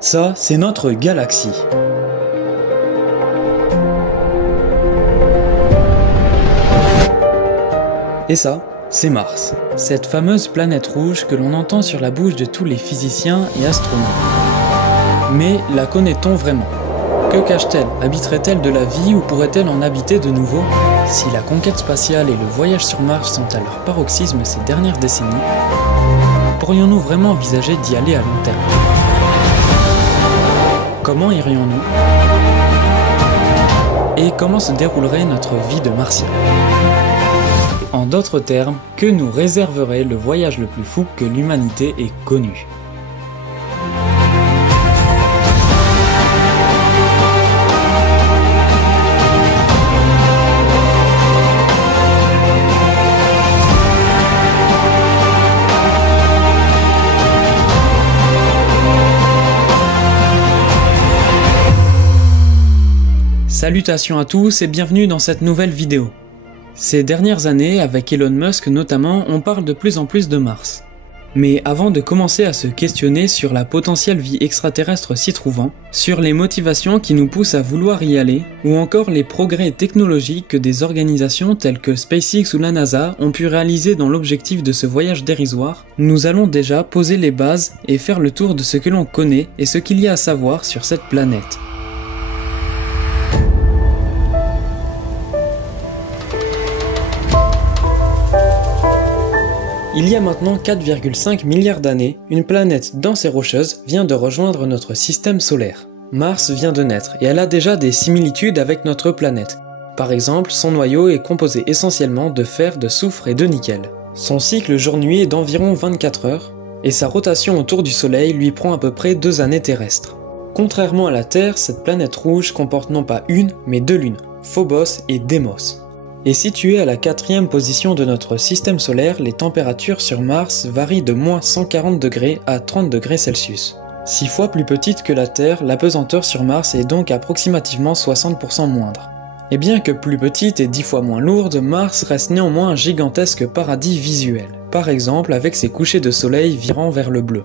Ça, c'est notre galaxie. Et ça, c'est Mars. Cette fameuse planète rouge que l'on entend sur la bouche de tous les physiciens et astronomes. Mais la connaît-on vraiment? Que cache-t-elle? Habiterait-elle de la vie ou pourrait-elle en habiter de nouveau? Si la conquête spatiale et le voyage sur Mars sont à leur paroxysme ces dernières décennies, pourrions-nous vraiment envisager d'y aller à long terme? Comment irions-nous? Et comment se déroulerait notre vie de martien? En d'autres termes, que nous réserverait le voyage le plus fou que l'humanité ait connu? Salutations à tous et bienvenue dans cette nouvelle vidéo. Ces dernières années, avec Elon Musk notamment, on parle de plus en plus de Mars. Mais avant de commencer à se questionner sur la potentielle vie extraterrestre s'y trouvant, sur les motivations qui nous poussent à vouloir y aller, ou encore les progrès technologiques que des organisations telles que SpaceX ou la NASA ont pu réaliser dans l'objectif de ce voyage dérisoire, nous allons déjà poser les bases et faire le tour de ce que l'on connaît et ce qu'il y a à savoir sur cette planète. Il y a maintenant 4,5 milliards d'années, une planète dense et rocheuse vient de rejoindre notre système solaire. Mars vient de naître et elle a déjà des similitudes avec notre planète. Par exemple, son noyau est composé essentiellement de fer, de soufre et de nickel. Son cycle jour-nuit est d'environ 24 heures et sa rotation autour du Soleil lui prend à peu près 2 années terrestres. Contrairement à la Terre, cette planète rouge comporte non pas une, mais 2 lunes, Phobos et Deimos. Et située à la 4e position de notre système solaire, les températures sur Mars varient de moins 140 degrés à 30 degrés Celsius. 6 fois plus petite que la Terre, la pesanteur sur Mars est donc approximativement 60% moindre. Et bien que plus petite et 10 fois moins lourde, Mars reste néanmoins un gigantesque paradis visuel. Par exemple avec ses couchers de soleil virant vers le bleu.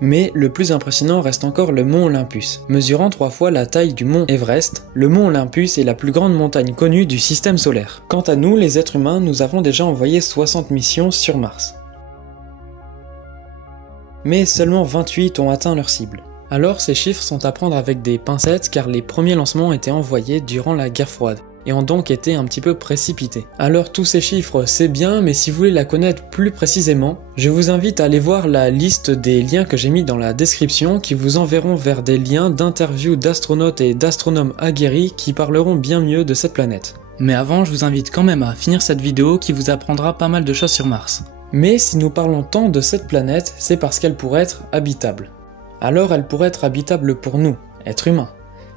Mais le plus impressionnant reste encore le mont Olympus. Mesurant 3 fois la taille du mont Everest, le mont Olympus est la plus grande montagne connue du système solaire. Quant à nous, les êtres humains, nous avons déjà envoyé 60 missions sur Mars. Mais seulement 28 ont atteint leur cible. Alors ces chiffres sont à prendre avec des pincettes car les premiers lancements étaient envoyés durant la guerre froide et ont donc été un petit peu précipités. Alors tous ces chiffres c'est bien, mais si vous voulez la connaître plus précisément, je vous invite à aller voir la liste des liens que j'ai mis dans la description qui vous enverront vers des liens d'interviews d'astronautes et d'astronomes aguerris qui parleront bien mieux de cette planète. Mais avant, je vous invite quand même à finir cette vidéo qui vous apprendra pas mal de choses sur Mars. Mais si nous parlons tant de cette planète, c'est parce qu'elle pourrait être habitable. Alors elle pourrait être habitable pour nous, êtres humains.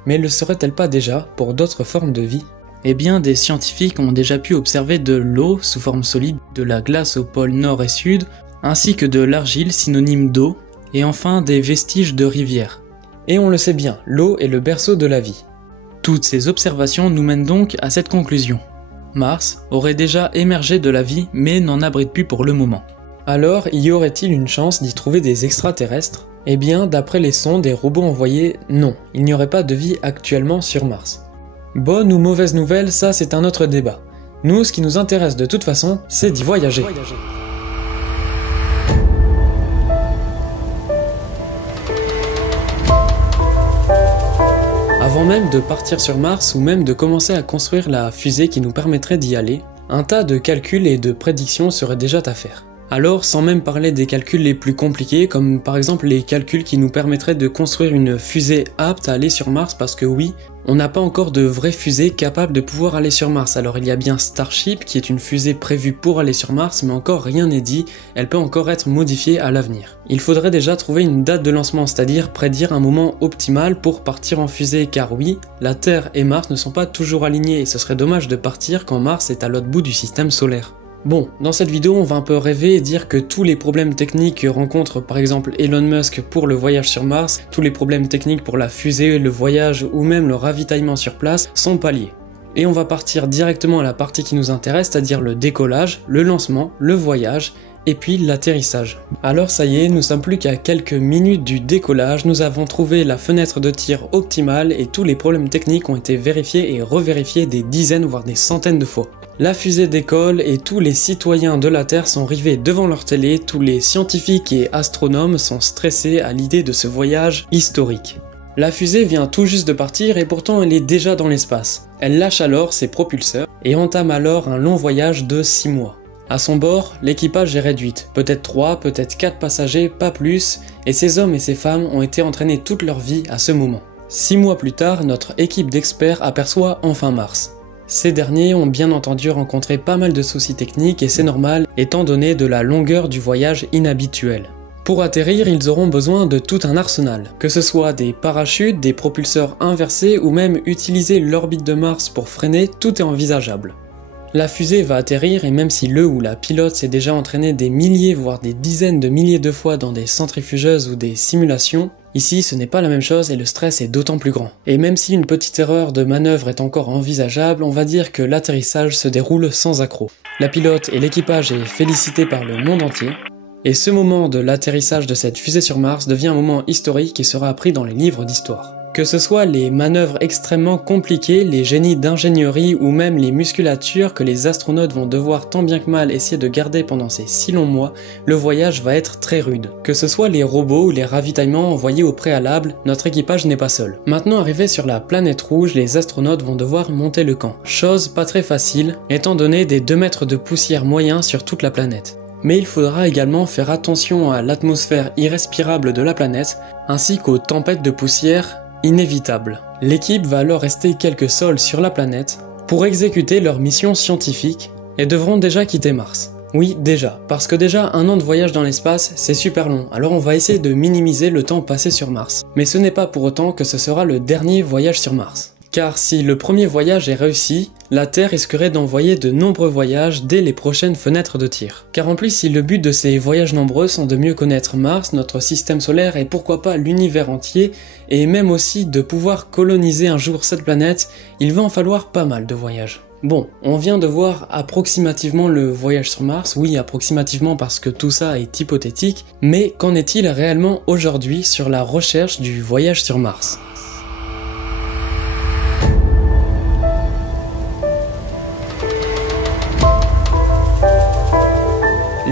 Mais le serait-elle pas déjà pour d'autres formes de vie ? Eh bien, des scientifiques ont déjà pu observer de l'eau sous forme solide, de la glace aux pôles nord et sud, ainsi que de l'argile synonyme d'eau, et enfin des vestiges de rivières. Et on le sait bien, l'eau est le berceau de la vie. Toutes ces observations nous mènent donc à cette conclusion. Mars aurait déjà émergé de la vie, mais n'en abrite plus pour le moment. Alors, y aurait-il une chance d'y trouver des extraterrestres ? Eh bien, d'après les sondes et robots envoyés, non, il n'y aurait pas de vie actuellement sur Mars. Bonne ou mauvaise nouvelle, ça c'est un autre débat. Nous, ce qui nous intéresse de toute façon, c'est d'y voyager. Avant même de partir sur Mars ou même de commencer à construire la fusée qui nous permettrait d'y aller, un tas de calculs et de prédictions seraient déjà à faire. Alors, sans même parler des calculs les plus compliqués, comme par exemple les calculs qui nous permettraient de construire une fusée apte à aller sur Mars, parce que oui, on n'a pas encore de vraie fusée capable de pouvoir aller sur Mars. Alors il y a bien Starship, qui est une fusée prévue pour aller sur Mars, mais encore rien n'est dit, elle peut encore être modifiée à l'avenir. Il faudrait déjà trouver une date de lancement, c'est-à-dire prédire un moment optimal pour partir en fusée, car oui, la Terre et Mars ne sont pas toujours alignés, et ce serait dommage de partir quand Mars est à l'autre bout du système solaire. Bon, dans cette vidéo, on va un peu rêver et dire que tous les problèmes techniques que rencontre par exemple Elon Musk pour le voyage sur Mars, tous les problèmes techniques pour la fusée, le voyage ou même le ravitaillement sur place sont palliés. Et on va partir directement à la partie qui nous intéresse, c'est-à-dire le décollage, le lancement, le voyage et puis l'atterrissage. Alors ça y est, nous sommes plus qu'à quelques minutes du décollage, nous avons trouvé la fenêtre de tir optimale et tous les problèmes techniques ont été vérifiés et revérifiés des dizaines voire des centaines de fois. La fusée décolle et tous les citoyens de la Terre sont rivés devant leur télé, tous les scientifiques et astronomes sont stressés à l'idée de ce voyage historique. La fusée vient tout juste de partir et pourtant elle est déjà dans l'espace. Elle lâche alors ses propulseurs et entame alors un long voyage de 6 mois. À son bord, l'équipage est réduite, peut-être 3, peut-être 4 passagers, pas plus, et ces hommes et ces femmes ont été entraînés toute leur vie à ce moment. 6 mois plus tard, notre équipe d'experts aperçoit enfin Mars. Ces derniers ont bien entendu rencontré pas mal de soucis techniques et c'est normal étant donné de la longueur du voyage inhabituel. Pour atterrir, ils auront besoin de tout un arsenal, que ce soit des parachutes, des propulseurs inversés ou même utiliser l'orbite de Mars pour freiner, tout est envisageable. La fusée va atterrir et même si le ou la pilote s'est déjà entraîné des milliers voire des dizaines de milliers de fois dans des centrifugeuses ou des simulations, ici ce n'est pas la même chose et le stress est d'autant plus grand. Et même si une petite erreur de manœuvre est encore envisageable, on va dire que l'atterrissage se déroule sans accroc. La pilote et l'équipage est félicité par le monde entier. Et ce moment de l'atterrissage de cette fusée sur Mars devient un moment historique et sera appris dans les livres d'histoire. Que ce soit les manœuvres extrêmement compliquées, les génies d'ingénierie ou même les musculatures que les astronautes vont devoir tant bien que mal essayer de garder pendant ces 6 longs mois, le voyage va être très rude. Que ce soit les robots ou les ravitaillements envoyés au préalable, notre équipage n'est pas seul. Maintenant arrivés sur la planète rouge, les astronautes vont devoir monter le camp. Chose pas très facile, étant donné des 2 mètres de poussière moyens sur toute la planète. Mais il faudra également faire attention à l'atmosphère irrespirable de la planète, ainsi qu'aux tempêtes de poussière inévitables. L'équipe va alors rester quelques sols sur la planète pour exécuter leur mission scientifique et devront déjà quitter Mars. Oui, déjà, parce que déjà 1 an de voyage dans l'espace, c'est super long, alors on va essayer de minimiser le temps passé sur Mars. Mais ce n'est pas pour autant que ce sera le dernier voyage sur Mars. Car si le premier voyage est réussi, la Terre risquerait d'envoyer de nombreux voyages dès les prochaines fenêtres de tir. Car en plus, si le but de ces voyages nombreux sont de mieux connaître Mars, notre système solaire et pourquoi pas l'univers entier, et même aussi de pouvoir coloniser un jour cette planète, il va en falloir pas mal de voyages. Bon, on vient de voir approximativement le voyage sur Mars, oui approximativement parce que tout ça est hypothétique, mais qu'en est-il réellement aujourd'hui sur la recherche du voyage sur Mars ?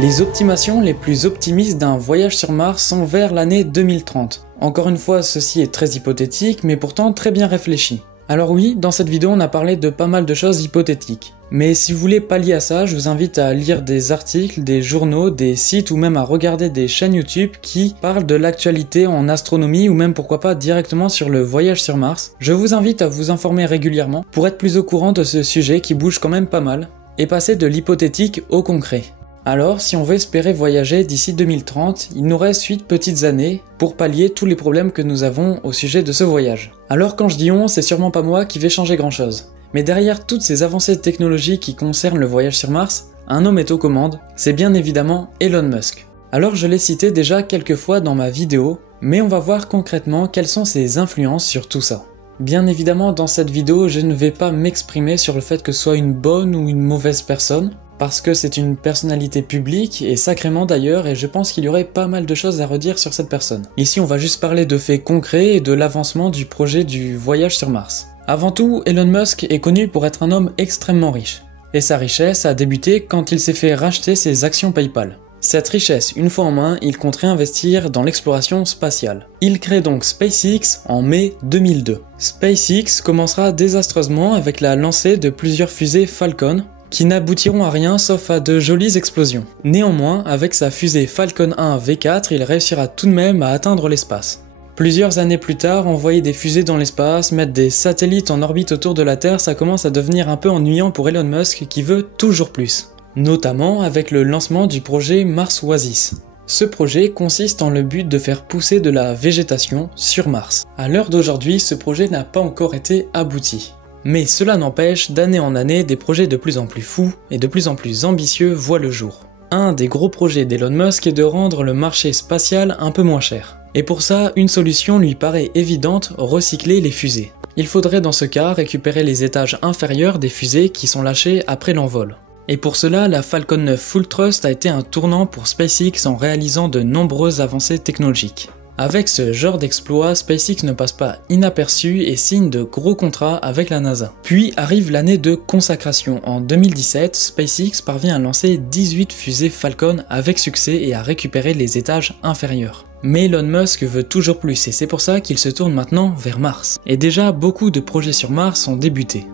Les estimations les plus optimistes d'un voyage sur Mars sont vers l'année 2030. Encore une fois, ceci est très hypothétique, mais pourtant très bien réfléchi. Alors oui, dans cette vidéo on a parlé de pas mal de choses hypothétiques. Mais si vous voulez pallier à ça, je vous invite à lire des articles, des journaux, des sites ou même à regarder des chaînes YouTube qui parlent de l'actualité en astronomie ou même pourquoi pas directement sur le voyage sur Mars. Je vous invite à vous informer régulièrement pour être plus au courant de ce sujet qui bouge quand même pas mal et passer de l'hypothétique au concret. Alors, si on veut espérer voyager d'ici 2030, il nous reste 8 petites années pour pallier tous les problèmes que nous avons au sujet de ce voyage. Alors quand je dis on, c'est sûrement pas moi qui vais changer grand chose. Mais derrière toutes ces avancées technologiques qui concernent le voyage sur Mars, un homme est aux commandes, c'est bien évidemment Elon Musk. Alors je l'ai cité déjà quelques fois dans ma vidéo, mais on va voir concrètement quelles sont ses influences sur tout ça. Bien évidemment, dans cette vidéo, je ne vais pas m'exprimer sur le fait que ce soit une bonne ou une mauvaise personne, parce que c'est une personnalité publique, et sacrément d'ailleurs, et je pense qu'il y aurait pas mal de choses à redire sur cette personne. Ici on va juste parler de faits concrets et de l'avancement du projet du voyage sur Mars. Avant tout, Elon Musk est connu pour être un homme extrêmement riche. Et sa richesse a débuté quand il s'est fait racheter ses actions PayPal. Cette richesse, une fois en main, il compte réinvestir dans l'exploration spatiale. Il crée donc SpaceX en mai 2002. SpaceX commencera désastreusement avec la lancée de plusieurs fusées Falcon, qui n'aboutiront à rien sauf à de jolies explosions. Néanmoins, avec sa fusée Falcon 1 V4, il réussira tout de même à atteindre l'espace. Plusieurs années plus tard, envoyer des fusées dans l'espace, mettre des satellites en orbite autour de la Terre, ça commence à devenir un peu ennuyant pour Elon Musk qui veut toujours plus. Notamment avec le lancement du projet Mars Oasis. Ce projet consiste en le but de faire pousser de la végétation sur Mars. À l'heure d'aujourd'hui, ce projet n'a pas encore été abouti. Mais cela n'empêche, d'année en année, des projets de plus en plus fous et de plus en plus ambitieux voient le jour. Un des gros projets d'Elon Musk est de rendre le marché spatial un peu moins cher. Et pour ça, une solution lui paraît évidente, recycler les fusées. Il faudrait dans ce cas récupérer les étages inférieurs des fusées qui sont lâchées après l'envol. Et pour cela, la Falcon 9 Full Thrust a été un tournant pour SpaceX en réalisant de nombreuses avancées technologiques. Avec ce genre d'exploit, SpaceX ne passe pas inaperçu et signe de gros contrats avec la NASA. Puis arrive l'année de consacration. En 2017, SpaceX parvient à lancer 18 fusées Falcon avec succès et à récupérer les étages inférieurs. Mais Elon Musk veut toujours plus et c'est pour ça qu'il se tourne maintenant vers Mars. Et déjà, beaucoup de projets sur Mars ont débuté.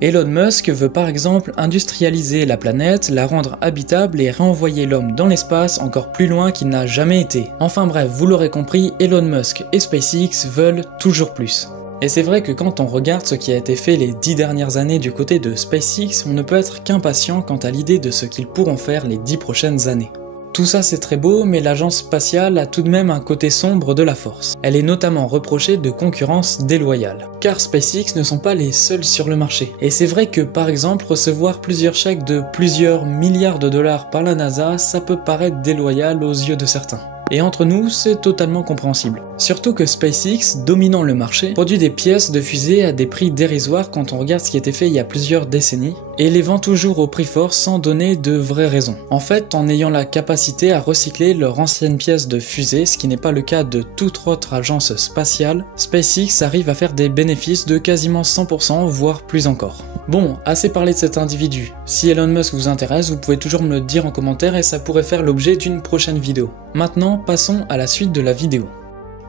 Elon Musk veut par exemple industrialiser la planète, la rendre habitable et renvoyer l'homme dans l'espace encore plus loin qu'il n'a jamais été. Enfin bref, vous l'aurez compris, Elon Musk et SpaceX veulent toujours plus. Et c'est vrai que quand on regarde ce qui a été fait les 10 dernières années du côté de SpaceX, on ne peut être qu'impatient quant à l'idée de ce qu'ils pourront faire les 10 prochaines années. Tout ça c'est très beau, mais l'agence spatiale a tout de même un côté sombre de la force. Elle est notamment reprochée de concurrence déloyale. Car SpaceX ne sont pas les seuls sur le marché. Et c'est vrai que par exemple, recevoir plusieurs chèques de plusieurs milliards de dollars par la NASA, ça peut paraître déloyal aux yeux de certains. Et entre nous, c'est totalement compréhensible. Surtout que SpaceX, dominant le marché, produit des pièces de fusée à des prix dérisoires quand on regarde ce qui a été fait il y a plusieurs décennies, et les vend toujours au prix fort sans donner de vraies raisons. En fait, en ayant la capacité à recycler leurs anciennes pièces de fusée, ce qui n'est pas le cas de toute autre agence spatiale, SpaceX arrive à faire des bénéfices de quasiment 100%, voire plus encore. Bon, assez parlé de cet individu. Si Elon Musk vous intéresse, vous pouvez toujours me le dire en commentaire et ça pourrait faire l'objet d'une prochaine vidéo. Maintenant, passons à la suite de la vidéo.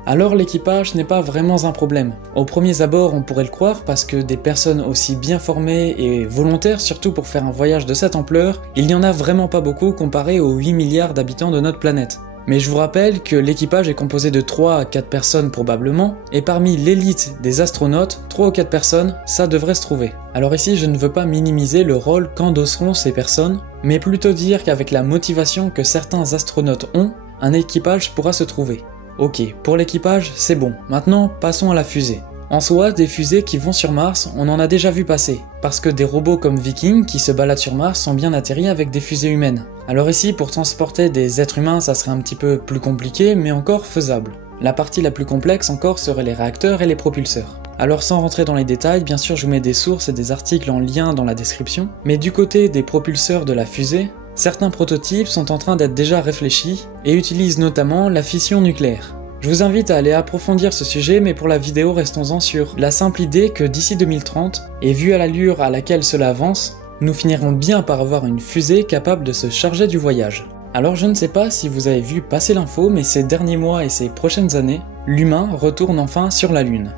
Alors l'équipage n'est pas vraiment un problème. Au premier abord, on pourrait le croire parce que des personnes aussi bien formées et volontaires, surtout pour faire un voyage de cette ampleur, il n'y en a vraiment pas beaucoup comparé aux 8 milliards d'habitants de notre planète. Mais je vous rappelle que l'équipage est composé de 3 à 4 personnes probablement, et parmi l'élite des astronautes, 3 ou 4 personnes, ça devrait se trouver. Alors ici, je ne veux pas minimiser le rôle qu'endosseront ces personnes, mais plutôt dire qu'avec la motivation que certains astronautes ont, un équipage pourra se trouver. Ok, pour l'équipage, c'est bon. Maintenant, passons à la fusée. En soi, des fusées qui vont sur Mars, on en a déjà vu passer, parce que des robots comme Viking qui se baladent sur Mars sont bien atterris avec des fusées humaines. Alors ici, pour transporter des êtres humains, ça serait un petit peu plus compliqué, mais encore faisable. La partie la plus complexe encore serait les réacteurs et les propulseurs. Alors sans rentrer dans les détails, bien sûr je vous mets des sources et des articles en lien dans la description, mais du côté des propulseurs de la fusée, certains prototypes sont en train d'être déjà réfléchis et utilisent notamment la fission nucléaire. Je vous invite à aller approfondir ce sujet, mais pour la vidéo restons-en sur la simple idée que d'ici 2030, et vu à l'allure à laquelle cela avance, nous finirons bien par avoir une fusée capable de se charger du voyage. Alors je ne sais pas si vous avez vu passer l'info, mais ces derniers mois et ces prochaines années, l'humain retourne enfin sur la Lune.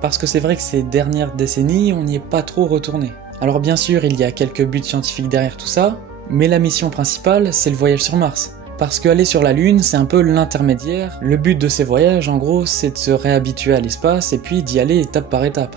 Parce que c'est vrai que ces dernières décennies, on n'y est pas trop retourné. Alors bien sûr, il y a quelques buts scientifiques derrière tout ça, mais la mission principale, c'est le voyage sur Mars. Parce qu'aller sur la Lune, c'est un peu l'intermédiaire. Le but de ces voyages, en gros, c'est de se réhabituer à l'espace et puis d'y aller étape par étape.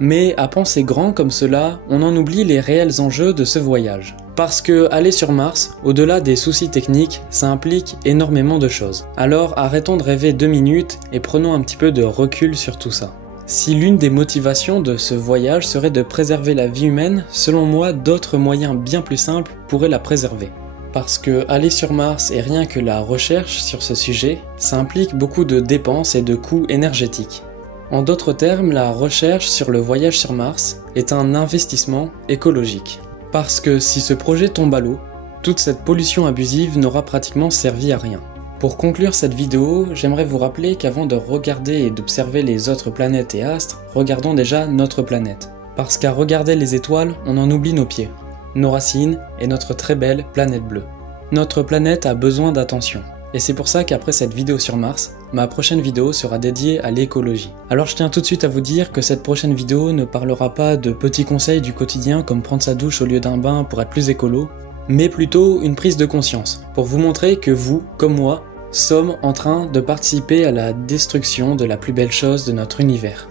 Mais à penser grand comme cela, on en oublie les réels enjeux de ce voyage. Parce que aller sur Mars, au-delà des soucis techniques, ça implique énormément de choses. Alors arrêtons de rêver 2 minutes et prenons un petit peu de recul sur tout ça. Si l'une des motivations de ce voyage serait de préserver la vie humaine, selon moi, d'autres moyens bien plus simples pourraient la préserver. Parce que aller sur Mars et rien que la recherche sur ce sujet, ça implique beaucoup de dépenses et de coûts énergétiques. En d'autres termes, la recherche sur le voyage sur Mars est un investissement écologique. Parce que si ce projet tombe à l'eau, toute cette pollution abusive n'aura pratiquement servi à rien. Pour conclure cette vidéo, j'aimerais vous rappeler qu'avant de regarder et d'observer les autres planètes et astres, regardons déjà notre planète. Parce qu'à regarder les étoiles, on en oublie nos pieds, nos racines et notre très belle planète bleue. Notre planète a besoin d'attention. Et c'est pour ça qu'après cette vidéo sur Mars, ma prochaine vidéo sera dédiée à l'écologie. Alors je tiens tout de suite à vous dire que cette prochaine vidéo ne parlera pas de petits conseils du quotidien comme prendre sa douche au lieu d'un bain pour être plus écolo, mais plutôt une prise de conscience, pour vous montrer que vous, comme moi, sommes en train de participer à la destruction de la plus belle chose de notre univers.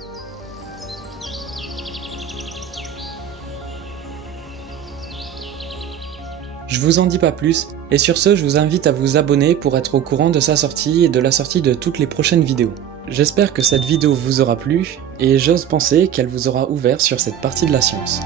Je vous en dis pas plus, et sur ce, je vous invite à vous abonner pour être au courant de sa sortie et de la sortie de toutes les prochaines vidéos. J'espère que cette vidéo vous aura plu, et j'ose penser qu'elle vous aura ouvert sur cette partie de la science.